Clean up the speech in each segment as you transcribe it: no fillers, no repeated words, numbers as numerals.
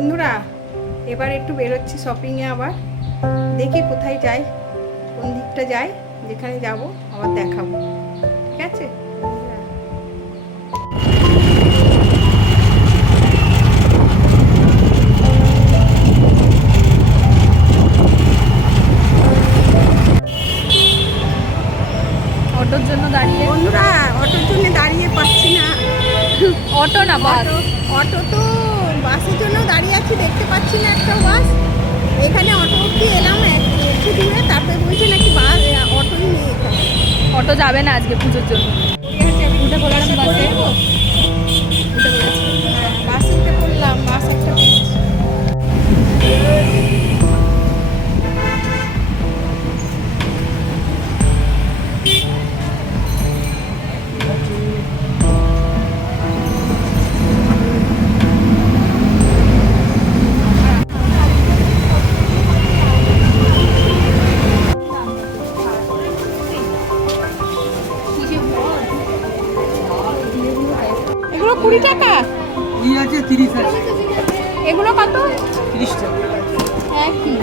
বন্ধুরা এবার একটু বেরোচ্ছি শপিংয়ে, আবার দেখি কোথায় যাই, কোন দিকটা যাই, যেখানে যাব আবার দেখাবো, ঠিক আছে? অটোর জন্য দাঁড়িয়ে, বন্ধুরা অটোর জন্য দাঁড়িয়ে পাচ্ছি না। অটো না বাস, অটো তো বাসের জন্য দাঁড়িয়ে আছি, দেখতে পাচ্ছি না একটা বাস। এখানে অটো অব্দি এলাম একটু দূরে, তারপরে বলছে নাকি বাস অটোই নেই এখানে। অটো যাবে না আজকে পুজোর জন্য। উঠে পড়লাম বাসে, উঠে পড়েছি। বাসে উঠে পড়লাম, বাস একটা পেয়েছি। এগুলো 20 টাকা, ই আছে 30 আছে। এগুলো কত? 30 টাকা। একই।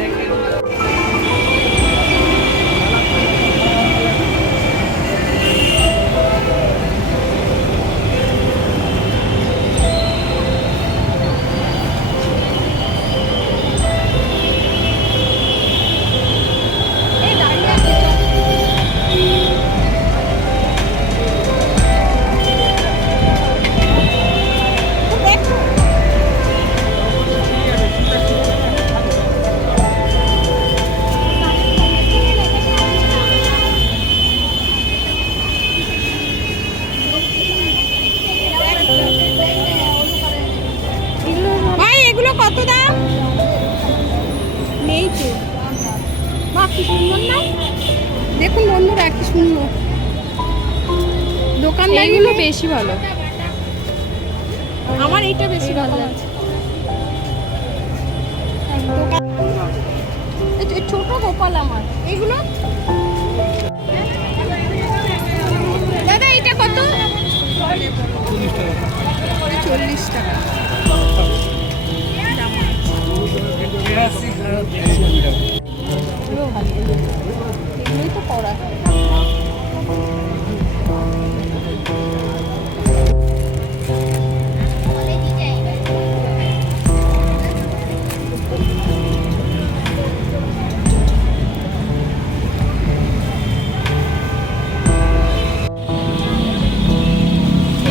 ভাই এগুলো কত দাম? নেই তো। বাহ কি সুন্দর না, দেখুন বন্ধুরা কি সুন্দর। দোকানদার এইগুলো বেশি ভালো, আমার এইটা বেশি ভালো লাগছে। ছোট গোপাল আমার এগুলো। দাদা এটা কত? 40 টাকা। এগুলোই তো করা।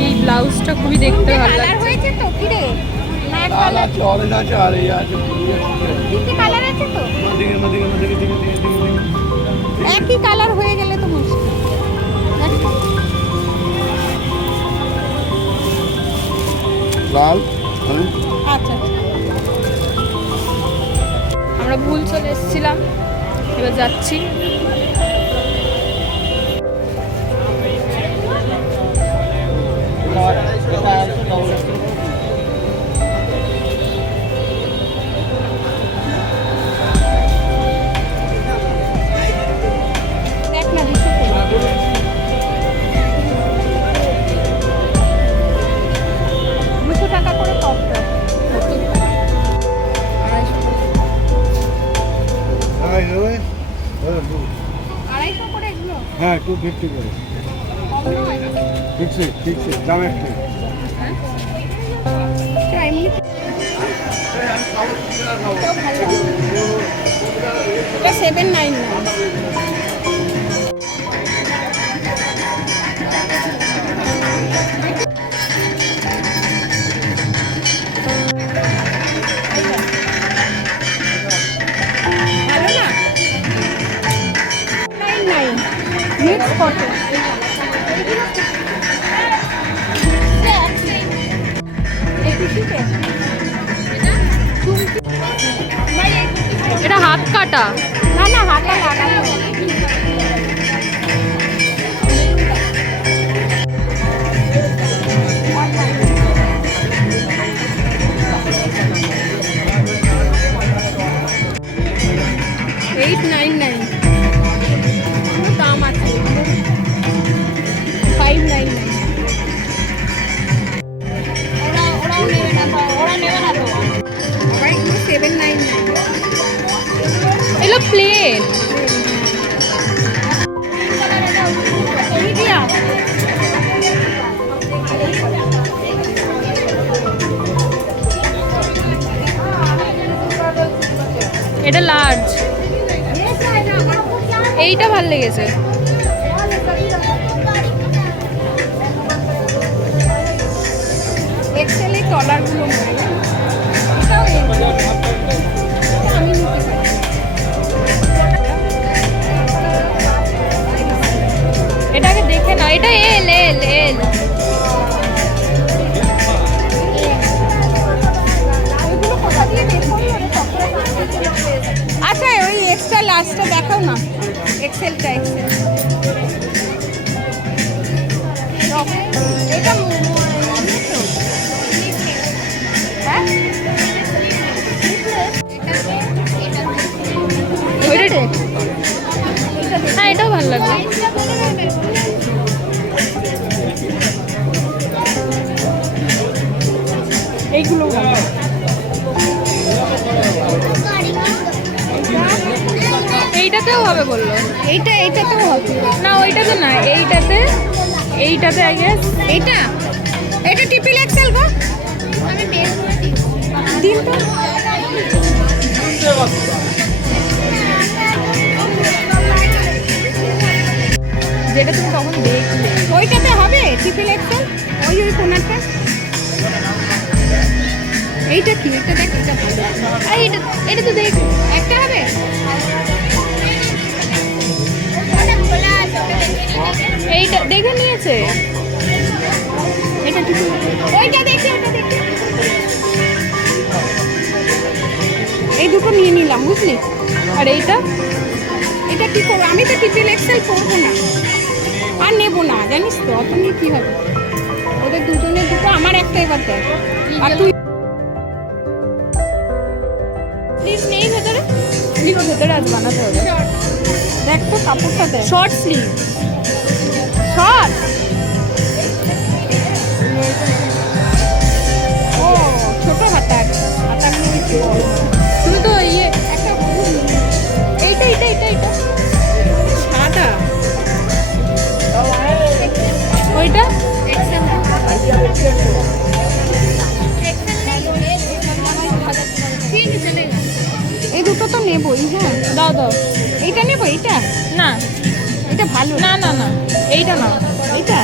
এই ব্লাউজটা খুবই দেখতে ভালো কালার লাগছে। হয়েছে তো কি রে? না এক লাল কালার আছে, অরেঞ্জ আছে, আর এই আছে ব্লু আছে। তিনটে কালার আছে তো, দিকে। একই কালার হয়ে গেলে তো মুশকিল। দেখো। লাল, আচ্ছা আমরা ভুল চলে এসেছিলাম, এবার যাচ্ছি। দেখ না 200 করে। 200 টাকা করে টপটা। 250 করে এগুলো। হ্যাঁ 250 করে। কম নয়? ঠিক দাম একটু। আচ্ছা, এমনি এটাও ভালো লাগছে। এটা 799। ভালো না? 99 মিক্স কটন। এটা হাত কাটা, না না হাতা লাগানো। $899 দাম আছে। 599। ওরাও নেবে না তো, ওরা নেবে না তো। প্লেন। এটা লার্জ, এইটা ভাল লেগেছে। এক্সেল এই টলারগুলো আমি নিতে পারি। এটাকে দেখে না, এটা এল এল এল। ওইগুলো কোথা দিয়ে বের করলো রে তখন? আচ্ছা ওই এক্সট্রা লার্জটা দেখাও না, এক্সেলটা এক্সেল। এটা হ্যাঁ ওইটা হ্যাঁ, এটাও ভালো লাগবে। এইগুলো ভালো। এইটাতেও হবে বললো। এইটাতেও হবে না ওইটাতে না, এইটাতে এইটাতে আই গেস। এটা ট্রিপল এক্সেল গো। আমি বের করে দিই দিন তো। যেটা তুমি তখন দেখলে ওইটাতে হবে ট্রিপল এক্সেল। ওই কোনারটা। এইটা কি? এটা দেখ, এটা ভালো। আর এটা এটা তো দেখ, একটা হবে। এইটা দেখে নিয়েছে। এটা ট্রিপল, ওইটা দেখি, ওটা দেখি। এই দুটো নিয়ে নিলাম বুঝলি। আর এইটা এটা কি করবো? আমি তো ট্রিপল এক্সেল করবো না, আর নেবো না জানিস তো। অত নিয়ে কি হবে? ওদের দুজনের দুটো, আমার একটা এবার দেয়। আর তুই স্লিভ নেই ভেতরে, স্লিভ ভেতরে আজ বানাতে হবে। দেখ তো কাপড়টা দেখ। Short sleeve, short. ও ছোট হাতার, হাতাগুলো একটু বড়। তুমি তো ইয়ে একটা হলুদ নীল। এইটা এইটা এইটা এইটা সাদা। ওইটা এই দুটো তো নেবই। হ্যাঁ দাও দাও। এইটা নেবো। এইটা না এটা ভালো। না না না, এইটা না। এইটা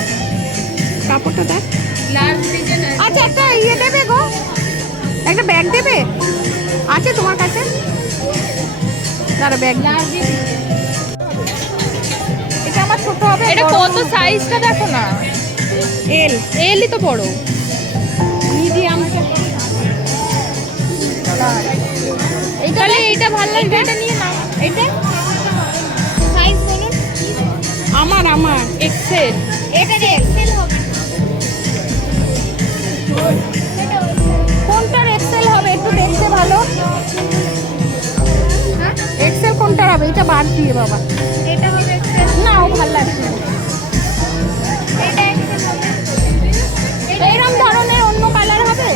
কাপড়টা দেখ। লার্জ ডিজাইন আচ্ছা একটা ইয়ে দেবে গো, একটা ব্যাগ দেবে? আছে তোমার কাছে? দাঁড়া ব্যাগ। এটা আমার ছোট হবে। এটা কত সাইজটা দেখো না। এল এলই তো বড়। মিডিয়াম। তাহলে এইটা ভালো লাগবে, এটা নিয়ে নাও। এটা সাইজ বলুন। আমার এক্সেল। এটা এক্সেল হবে। কোনটার এক্সেল হবে একটু দেখতে ভালো। এক্সেল কোনটার হবে? এটা বাদ দিয়ে বাবা। এটা হবে এক্সেল। না ও ভালো লাগছে না। এটা এক্সেল হবে। এইরকম ধরনের অন্য কালার হবে?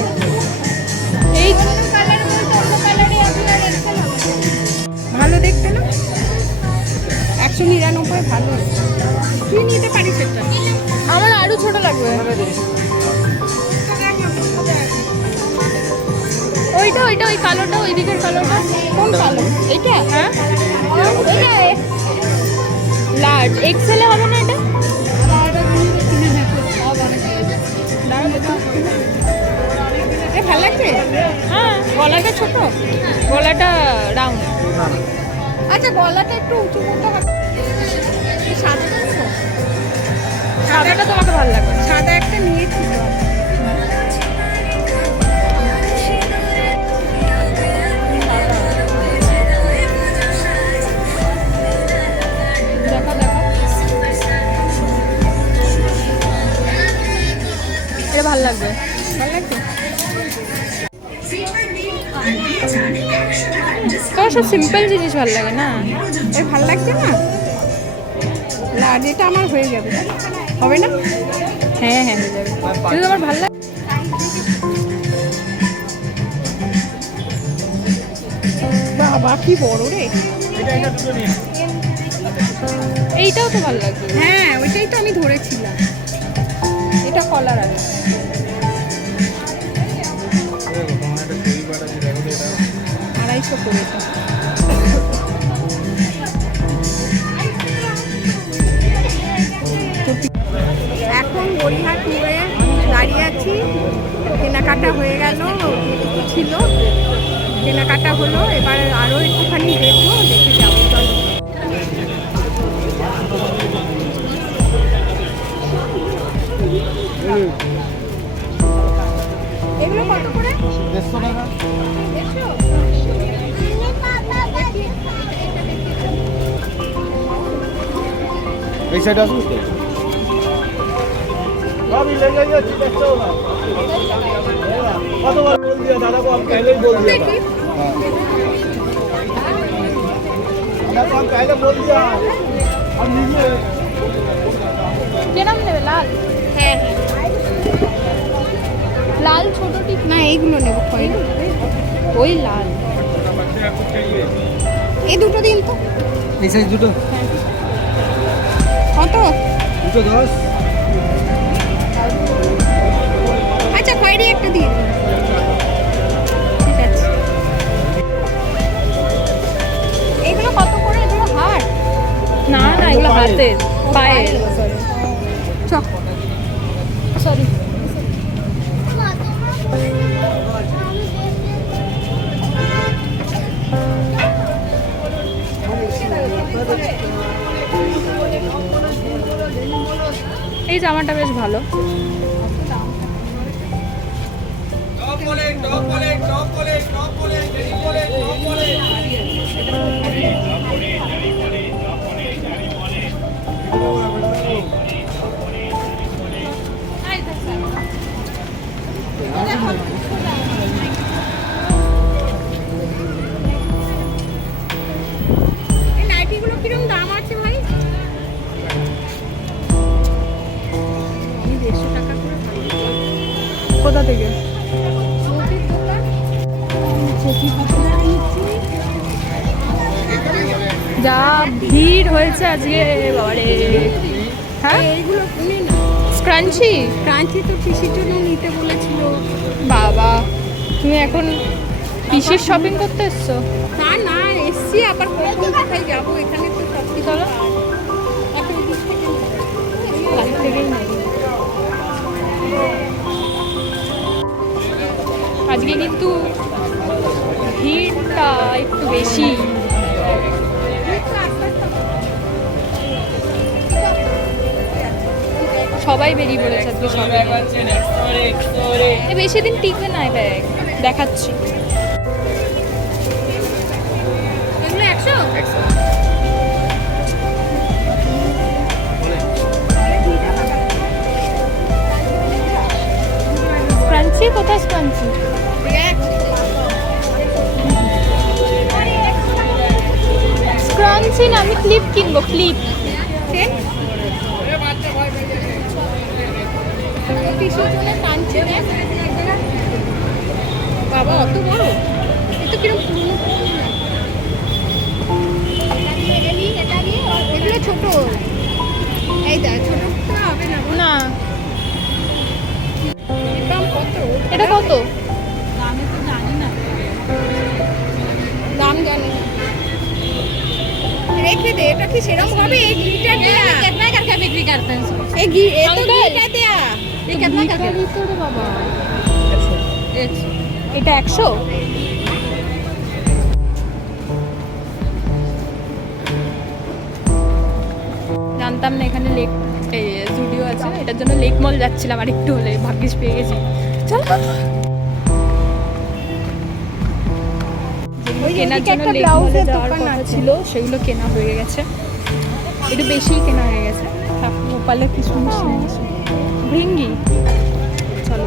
এই অন্য কালার বলতে অন্য কালারে আপনার এক্সেল হবে। ভালো দেখতে না? 199 ভালো। তুই নিতে পারিস এটা। আমার আরো ছোট লাগবে। ওইটা ওইটা ওই কালোটা, ওই দিকের কালোটা। কোন কালো? এটা? হ্যাঁ এটা লার্জ এক্সেলে হবে না এটা? এ ভালো লাগছে? হ্যাঁ গলাটা ছোট? গলাটা রাউন্ড। আচ্ছা গলাটা একটু উঁচু করতে হবে। এই সাদাটা নেবো? সাদাটা তোমাকে ভালো লাগবে না। সাদা একটা নিয়েছি তো। দেখো দেখো, এটা ভালো লাগবে। ভালো লাগছে? তোমার সব সিম্পল জিনিস ভালো লাগে না? এ ভালো লাগছে না? লাড এটা আমার হয়ে যাবে, হবে না? হ্যাঁ হ্যাঁ হয়ে যাবে, কিন্তু তোমার ভালো লাগে। বাবা কি বড় রে। এইটাও তো ভালো লাগবে। হ্যাঁ ওইটাই তো আমি ধরেছিলাম। এটা কলার আছে। আড়াইশো করে এটা। এখন গড়িয়াহাট মোড়ে দাঁড়িয়ে আছি, কেনাকাটা হয়ে গেল, ছিল কেনাকাটা হলো, এবার আরও একটুখানি দেখবো, দেখে যাবো। চলো এগুলো কত করে? 150 টাকা। এই সাইড আসুন তো। अभी ले जाइए चिकन ना कत बार बोल दिया दादा को, हम पहले ही बोल दिया था। दादा को हम पहले बोल दिया, अब लीजिए। কিরম নেবে? লাল? হ্যাঁ লাল ছোটটি না এইগুলো নেবো, খয়ের ওই লাল। এই দুটো দিন তো। এই সাইজ দুটো কত? দুটো 10। আচ্ছা খয়েরি একটা দিয়ে দিন। ঠিক আছে। এগুলো কত করে? এগুলো হার? না না, এগুলো হাতের, পায়ের। চক সরি। এই জামাটা বেশ ভালো। এই নাইটিগুলো কিরম দাম আছে ভাই? 150 টাকা করে। কোথা থেকে? যা ভিড় হয়েছে আজকে বাবারে। হ্যাঁ এইগুলো নিন না। স্ক্রাঞ্চি। ক্রাঞ্চি তো পিসির জন্য নিতে বলেছিল। বাবা, তুমি এখন পিসির শপিং করতে এসছো? না না এসছি, আবার কখন কোথায় যাবো, এখানে তো সব কিছু চলো। এখন এদিক থেকে কাল থেকেই নেই। আজকে কিন্তু ভিড়টা একটু বেশি। সবাই বেরিয়ে পড়েছে আজকে সবাই। বেশি দিন টিকবে না ব্যাগ, দেখাচ্ছি। এগুলো 100? স্ক্রাঞ্চি কোথায়? স্ক্রাঞ্চি স্ক্রাঞ্চি না, আমি ক্লিপ কিনবো। ক্লিপ পিসির জন্য ক্রাঞ্চি নেই। বাবা অত বড়, এটা কিরম পুরনো। এগুলো ছোট, এই দেখ ছোটটা হবে না। না, দাম কত? এটা কত? দাম জানি না। রেখে দে, এটা কি সেরকম হবে? এই ঘিটা দেয়া कितना करके बिक्री करते हैं? এই ঘি এ তো ঘিটা দেয়া। ये कितना करके? ভিতরে বাবা এটা 100। জানতাম না এখানে লেক স্টুডিও আছে, এটার জন্য লেক মল যাচ্ছিলাম, আর একটু হলে ভাগ্যিস পেয়ে গেছি। চলো। কেনার জন্য লেক মলে যাওয়ার কথা ছিল, সেগুলো কেনা হয়ে গেছে, একটু বেশিই কেনা হয়ে গেছে। গোপালের কি সুন্দর ভৃঙ্গি। চলো।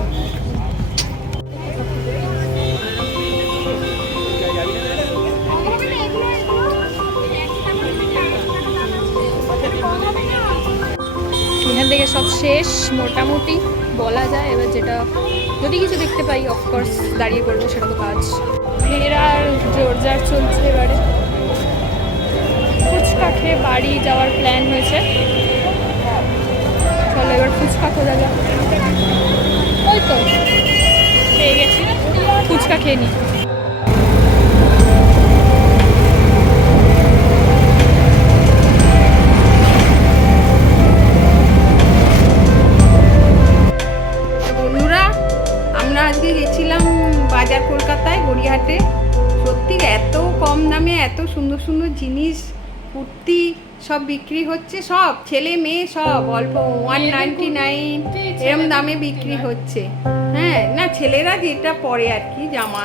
এখান থেকে সব শেষ মোটামুটি বলা যায়। এবার যেটা যদি কিছু দেখতে পাই অফকোর্স দাঁড়িয়ে পড়বো, সেটা তো কাজ। মেয়েরা আর জোরজার চলছে এবারে। ফুচকা খেয়ে বাড়ি যাওয়ার প্ল্যান হয়েছে। চলো এবার ফুচকা খোঁজা যাক। ওই তো পেয়ে গেছি, ফুচকা খেয়ে নিই। বন্ধুরা, আমরা আজকে গেছিলাম বাজার কলকাতায় গড়িয়াহাটে। সত্যি এত কম দামে এত সুন্দর সুন্দর জিনিস, কুর্তি সব বিক্রি হচ্ছে, সব ছেলে মেয়ে সব অল্প 199 এরম দামে বিক্রি হচ্ছে। হ্যাঁ, না ছেলেরা যেটা পরে আর কি, জামা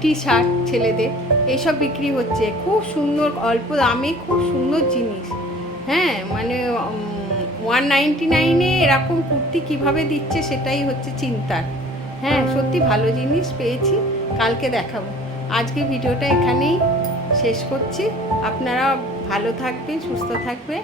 টি শার্ট ছেলেদের এইসব বিক্রি হচ্ছে। খুব সুন্দর অল্প দামে খুব সুন্দর জিনিস। হ্যাঁ, মানে 199-এ এরকম কুর্তি কিভাবে দিচ্ছে সেটাই হচ্ছে চিন্তার। হ্যাঁ, সত্যি ভালো জিনিস পেয়েছি, কালকে দেখাবো। আজকে ভিডিওটা এখানেই শেষ করছি। আপনারা ভালো থাকবেন, সুস্থ থাকবেন।